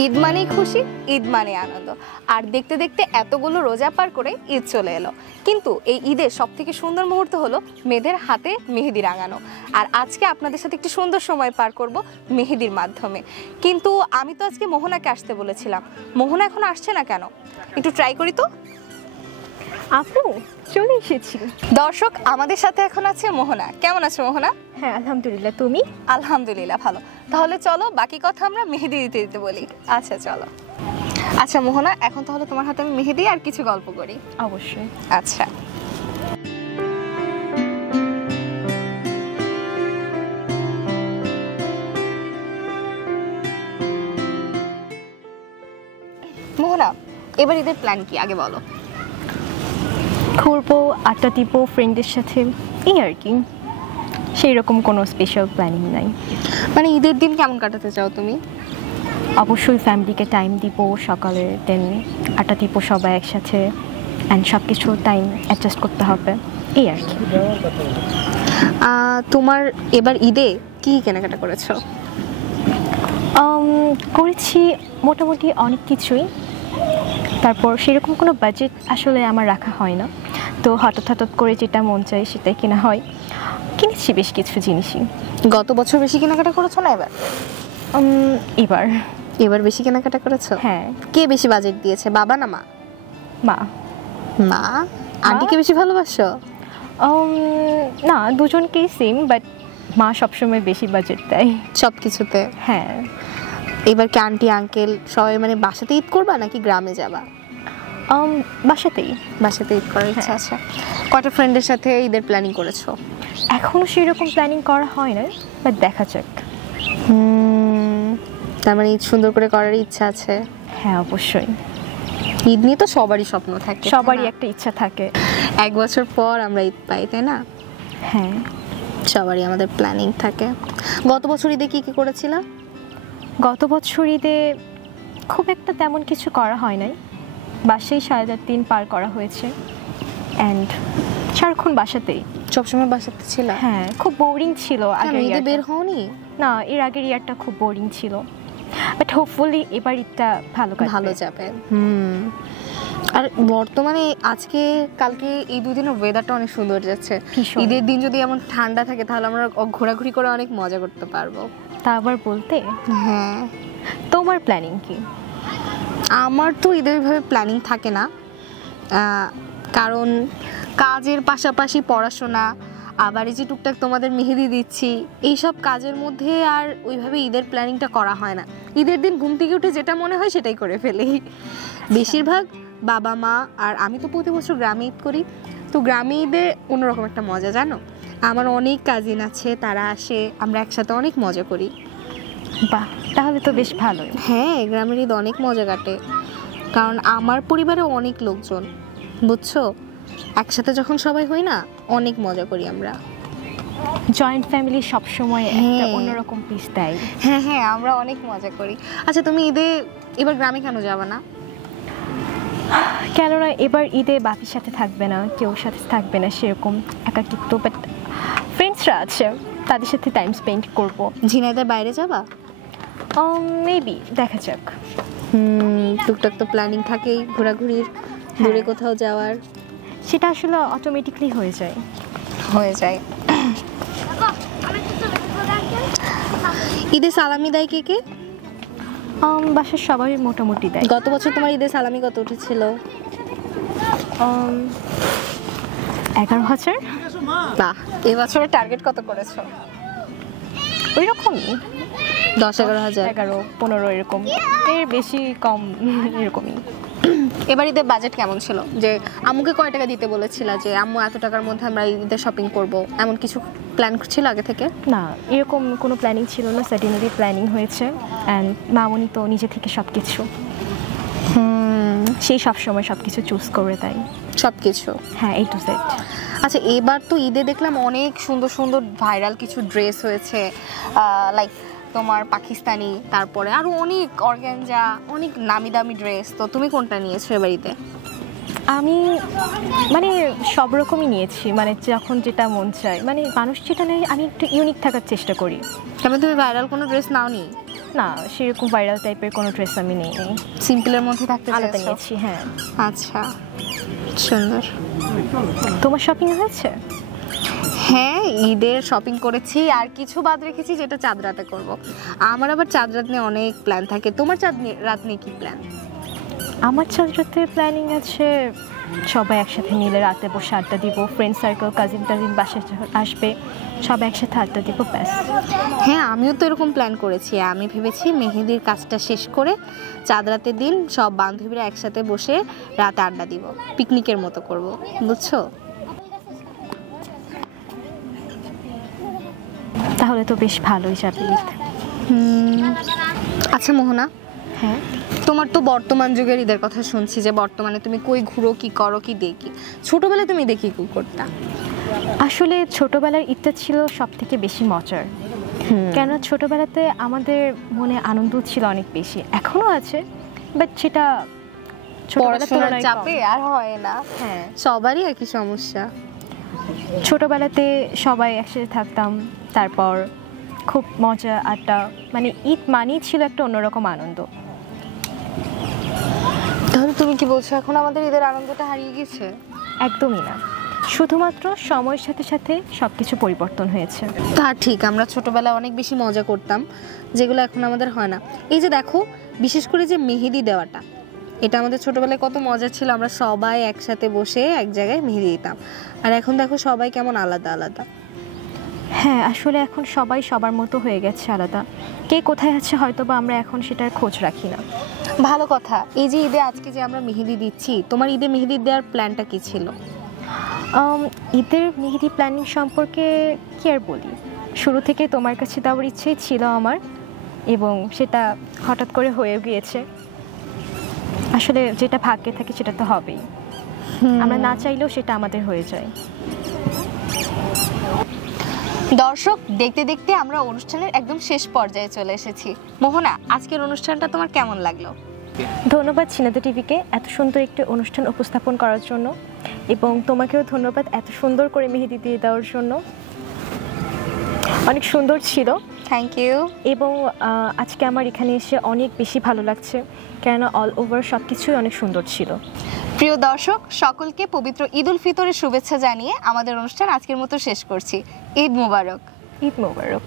ঈদ মানেই খুশি, ঈদ মানে আনন্দ। আর দেখতে দেখতে এতগুলো রোজা পার করে ঈদ চলে এলো। কিন্তু এই ঈদের সবথেকে সুন্দর মুহূর্ত হলো মেয়েদের হাতে মেহেদি রাঙানো। আর আজকে আপনাদের সাথে একটি সুন্দর সময় পার করব মেহেদির মাধ্যমে। কিন্তু আমি তো আজকে মোহনাকে আসতে বলেছিলাম, মোহনা এখন আসছে না কেন? একটু ট্রাই করি তো। আপু চলে এসেছি। দর্শক, আমাদের সাথে এখন আছে মোহনা। কেমন আছো মোহনা? হ্যাঁ আলহামদুলিল্লাহ, তুমি? আলহামদুলিল্লাহ ভালো। তাহলে চলো বাকি কথা আমরা মেহেদি দিতে দিতে বলি। আচ্ছা চলো। আচ্ছা মোহনা, এখন তাহলে তোমার হাতে আমি মেহেদি আর কিছু গল্প করি। অবশ্যই। আচ্ছা, মোহনা এবার ঈদের প্ল্যান কি আগে বলো। ঘুরবো, আড্ডা দিব ফ্রেন্ডদের সাথে, এই আর কি। সেই রকম কোনো স্পেশাল প্ল্যানিং নাই। মানে ঈদের দিন কেমন কাটাতে চাও তুমি? অবশ্যই ফ্যামিলিকে টাইম দিব সকালে, দেন আড্ডা দিব সবাই একসাথে, অ্যান্ড সব কিছু টাইম অ্যাডজাস্ট করতে হবে, এই আর কি। তোমার এবার ঈদে কি কেনাকাটা করেছো? করেছি মোটামুটি অনেক কিছুই। তারপর সেরকম কোনো বাজেট আসলে আমার রাখা হয় না, তো হঠাৎ হঠাৎ করে যেটা মন চায় সেটাই কেনা হয়। কিনেছি বেশ কিছু জিনিসই। গত বছর বেশি কেনাকাটা করেছো না এবার? এবার এবার বেশি কেনাকাটা করেছো? হ্যাঁ। কে বেশি বাজেট দিয়েছে, বাবা না মা? মা। মা? আন্টিকে বেশি ভালোবাসো? না, দুজনকেই সেম, বাট মা সবসময় বেশি বাজেট দেয় সব কিছুতে। হ্যাঁ। এবার কি আন্টি আঙ্কেল সবাই মানে বাসাতে ঈদ করবা নাকি গ্রামে যাবা? বাসাতেই। বাসাতে ঈদ করার ইচ্ছা আছে। কয়টা ফ্রেন্ডের সাথে ঈদের প্ল্যানিং করেছো? এখনও সেরকম প্ল্যানিং করা হয় না, বাট দেখা যাক। তার মানে ঈদ সুন্দর করে করার ইচ্ছা আছে? হ্যাঁ অবশ্যই। ঈদ নিয়ে তো সবারই স্বপ্ন থাকে, সবারই একটা ইচ্ছা থাকে। এক বছর পর আমরা ঈদ পাই, তাই না? হ্যাঁ, সবারই আমাদের প্ল্যানিং থাকে। গত বছর ঈদে কি কি করেছিলা? গত বছর ঈদে খুব একটা তেমন কিছু করা হয় নাই, বাসায় 3.5 দিন পার করা হয়েছে, অ্যান্ড সারাক্ষণ বাসাতেই। সবসময় বাসাতে ছিল? হ্যাঁ, খুব বোরিং ছিল। আগে ঈদে বের হওনি? না, এর আগের ইয়ারটা খুব বোরিং ছিল, বাট হোপফুলি এবার ঈদটা ভালো যাবে। আর বর্তমানে আজকে কালকে এই দুদিনের ওয়েদারটা অনেক সুন্দর যাচ্ছে। ঈদের দিন যদি এমন ঠান্ডা থাকে তাহলে আমরা ঘোরাঘুরি করে অনেক মজা করতে পারবো। তা আবার বলতে? হ্যাঁ। তোমার প্ল্যানিং কি? আমার তো ঈদের ওইভাবে প্ল্যানিং থাকে না, কারণ কাজের পাশাপাশি পড়াশোনা, আবার এই যে টুকটাক তোমাদের মেহেদি দিচ্ছি, এইসব কাজের মধ্যে আর ওইভাবে ঈদের প্ল্যানিংটা করা হয় না। ঈদের দিন ঘুম থেকে উঠে যেটা মনে হয় সেটাই করে ফেলি। বেশিরভাগ বাবা মা আর আমি তো প্রতি বছর গ্রামে ঈদ করি, তো গ্রামে ঈদে অন্যরকম একটা মজা, জানো। আমার অনেক কাজিন আছে, তারা আসে, আমরা একসাথে অনেক মজা করি। বাহ, তাহলে তো বেশ ভালোই। হ্যাঁ, গ্রামের ঈদ অনেক মজা কাটে, কারণ আমার পরিবারে অনেক লোকজন, বুঝছো, একসাথে যখন সবাই হই না অনেক মজা করি আমরা। জয়েন্ট ফ্যামিলি সবসময় একটা অন্যরকম পিস দেয়। হ্যাঁ হ্যাঁ, আমরা অনেক মজা করি। আচ্ছা, তুমি ঈদে এবার গ্রামে কেন যাবে না? কেননা এবার ঈদে বাপির সাথে থাকবে না, কেউ সাথে থাকবে না, সেরকম একাকিত্ব, বাট ফ্রেন্ডসরা আছে, তাদের সাথে টাইম স্পেন্ড করব। ঝিনাইদের বাইরে যাবা? মেবি, দেখা যাক। টুকটাক তো প্ল্যানিং থাকেই ঘোরাঘুরির, দূরে কোথাও যাওয়ার। সেটা আসলে অটোমেটিকলি হয়ে যায়। ঈদে সালামি দেয় কে কে? বাসার সবাই মোটামুটি দেয়। গত বছর তোমার ঈদে সালামি কত উঠেছিল? 11,000। বাহ, এবছরের টার্গেট কত করেছো? ওই রকমই 10-11,000, 11-15 এরকম, এর বেশি কম এরকমই। এবার ঈদের বাজেট কেমন ছিল? যে আম্মুকে কয় টাকা দিতে বলেছিলা যে আম্মু এত টাকার মধ্যে আমরা ঈদের শপিং করব, এমন কিছু প্ল্যান ছিল আগে থেকে? না, এরকম কোনো প্ল্যানিং ছিল না, সাডেনলি প্ল্যানিং হয়েছে, অ্যান্ড মামনি তো নিজে থেকে সব কিছু, সেই সবসময় সব কিছু চুজ করে দেয়, সব কিছু। হ্যাঁ, A to Z। আচ্ছা, এবার তো ঈদে দেখলাম অনেক সুন্দর সুন্দর ভাইরাল কিছু ড্রেস হয়েছে, লাইক তোমার পাকিস্তানি, তারপরে আরো অনেক অর্গানজা, অনেক নামি দামি ড্রেস। তো তুমি কোনটা নিয়েছো এবার ঈদে? আমি মানে সব রকমই নিয়েছি, মানে যখন যেটা মন চায়, মানে মানুষ যেটা নেয় আমি একটু ইউনিক থাকার চেষ্টা করি। তবে তুমি ভাইরাল কোনো ড্রেস নাওনি? না, সেরকম ভাইরাল টাইপের কোনো ড্রেস আমি নেই। সিম্পলের মধ্যে থাকতে আলাদা চাইছো? নিয়েছি, হ্যাঁ। আচ্ছা, সুন্দর। তোমার শপিং হয়েছে? হ্যাঁ, ঈদের শপিং করেছি, আর কিছু বাদ রেখেছি যেটা চাঁদ রাতে করব। আমার আবার চাঁদ রাত নিয়ে অনেক প্ল্যান থাকে। তোমার চাঁদ রাত নিয়ে কি প্ল্যান? আমার চাঁদ রাতে প্ল্যানিং আছে সবাই একসাথে মিলে রাতে বসে আড্ডা দিব, ফ্রেন্ড সার্কেল, কাজিন বাসায় আসবে, সবাই একসাথে আড্ডা দিব, ব্যাস। হ্যাঁ, আমিও তো এরকম প্ল্যান করেছি। আমি ভেবেছি মেহেদির কাজটা শেষ করে চাঁদ রাতের দিন সব বান্ধবীরা একসাথে বসে রাতে আড্ডা দিব, পিকনিকের মতো করব, বুঝছো? তাহলে তো বেশ ভালোই যাবে ঈদ। আচ্ছা মোহনা, হ্যাঁ, তোমার তো বর্তমান যুগের ঈদের কথা শুনছি যে বর্তমানে তুমি কই ঘুরো, কি করো, কি দেখি। ছোটবেলায় তুমি দেখি কি করতা? আসলে ছোটবেলার ঈদটা ছিল সব থেকে বেশি মজার। কেন, ছোটবেলাতে আমাদের মনে আনন্দ ছিল অনেক বেশি, এখনো আছে, বাট সেটা পড়াশোনার চাপে আর হয় না। হ্যাঁ, সবারই একই সমস্যা। ছোটবেলাতে সবাই একসাথে থাকতাম, তারপর খুব মজা আড্ডা, মানে ঈদ মানেই ছিল একটা অন্যরকম আনন্দ। তাহলে তুমি কি বলছো এখন আমাদের ঈদের আনন্দটা হারিয়ে গেছে? একদমই না, শুধুমাত্র সময়ের সাথে সাথে সবকিছু পরিবর্তন হয়েছে। তা ঠিক, আমরা ছোটবেলায় অনেক বেশি মজা করতাম, যেগুলো এখন আমাদের হয় না। এই যে দেখো, বিশেষ করে যে মেহেদি দেওয়াটা, এটা আমাদের ছোটবেলায় কত মজা ছিল। আমরা সবাই একসাথে বসে এক জায়গায় মেহেদি দিতাম, আর এখন দেখো সবাই কেমন আলাদা আলাদা। হ্যাঁ, আসলে এখন সবাই সবার মতো হয়ে গেছে, আলাদা। কে কোথায় আছে হয়তো বা আমরা এখন সেটার খোঁজ রাখি না। ভালো কথা। এই যে ঈদে আজকে যে আমরা মেহেদি দিচ্ছি, তোমার ঈদে মেহেদি দেওয়ার প্ল্যানটা কি ছিল? ঈদের মেহেদি প্ল্যানিং সম্পর্কে কি আর বলি, শুরু থেকে তোমার কাছে দেওয়ার ইচ্ছেই ছিল আমার, এবং সেটা হঠাৎ করে হয়ে গিয়েছে। আসলে যেটা ভাগ্যে থাকে সেটা তো হবেই, আমরা না চাইলেও সেটা আমাদের হয়ে যায়। দর্শক, দেখতে দেখতে আমরা অনুষ্ঠানের একদম শেষ পর্যায়ে চলে এসেছি। মোহনা, আজকের অনুষ্ঠানটা তোমার কেমন লাগলো? ধন্যবাদ ছিনাদা টিভিকে এত সুন্দর একটি অনুষ্ঠান উপস্থাপন করার জন্য, এবং তোমাকেও ধন্যবাদ এত সুন্দর করে মেহেদি দিয়ে দেওয়ার জন্য। অনেক সুন্দর ছিল। Thank you. এবং আজকে আমার এখানে এসে অনেক বেশি ভালো লাগছে, কেননা অল ওভার সব কিছুই অনেক সুন্দর ছিল। প্রিয় দর্শক, সকলকে পবিত্র ঈদ উল ফিতরের শুভেচ্ছা জানিয়ে আমাদের অনুষ্ঠান আজকের মতো শেষ করছি। ঈদ মোবারক। ঈদ মোবারক।